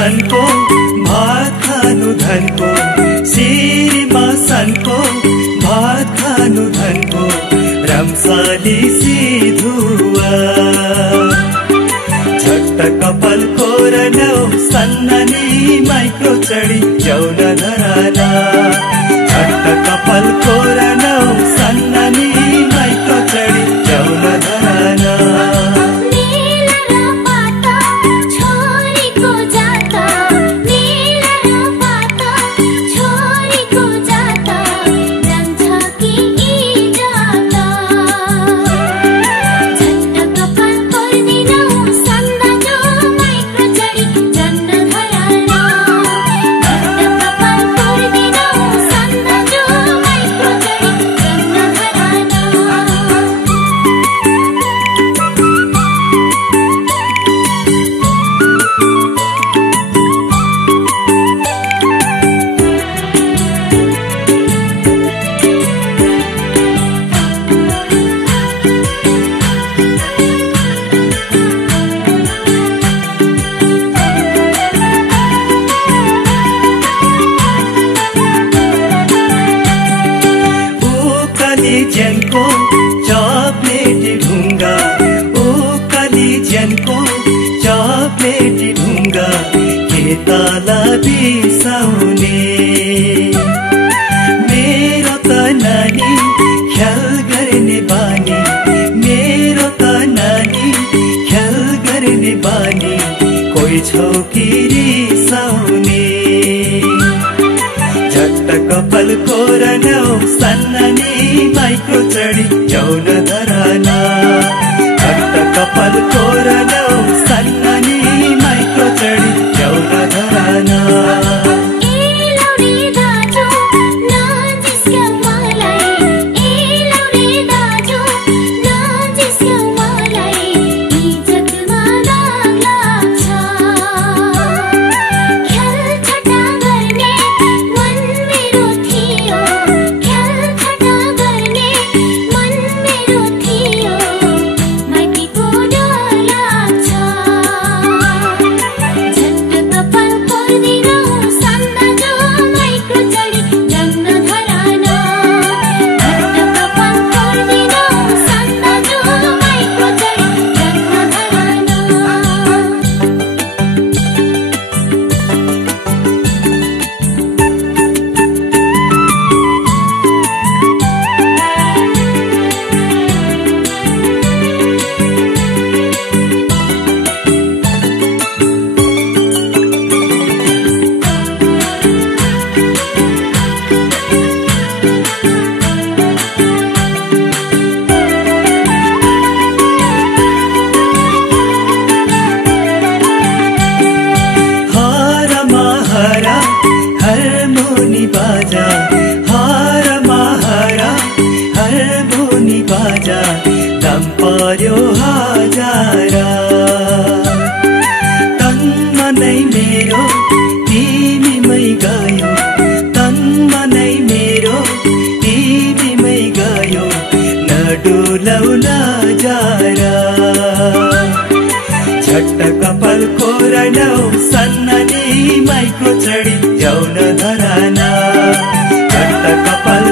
सनको भात खानु धनको, सिरमा सनको भात खानु धनको, रम्साली सिधुवा झट्ट कपाल कोरनौ सन्नानी माइक्रो चढी ल्याउन धराना, झट्ट कपाल कोरनौ सन्नानी माइक्रो चढी ल्याउन धराना। ज्यानको चपलेटी ढुङ्गा, ओ काली ज्यानको चपलेटी ढुङ्गा, के तला बिसाउने मेरो त नानी ख्याल गर्ने बानी, मेरो त नानी ख्याल गर्ने बानी, कोही छौ कि रिसाउने झट्ट कपाल कोरनौ सन्नानी माइक्रो चढी ल्याउन धराना, झट्ट कपाल कोरनौ सन्नानी माइक्रो चढी ल्याउन धराना। हारमोनी बाजा, हारमा हारा हारमोनी बाजा, दाम पर्यो हजारा, तनमा नै मेरो तिमीमै गयो, तनमा नै मेरो तिमीमै गयो, नडुलाउ नजारा झट्ट कपाल कोरनौ सन्नानी माइक्रो चढी ल्याउन धराना, झट्ट कपाल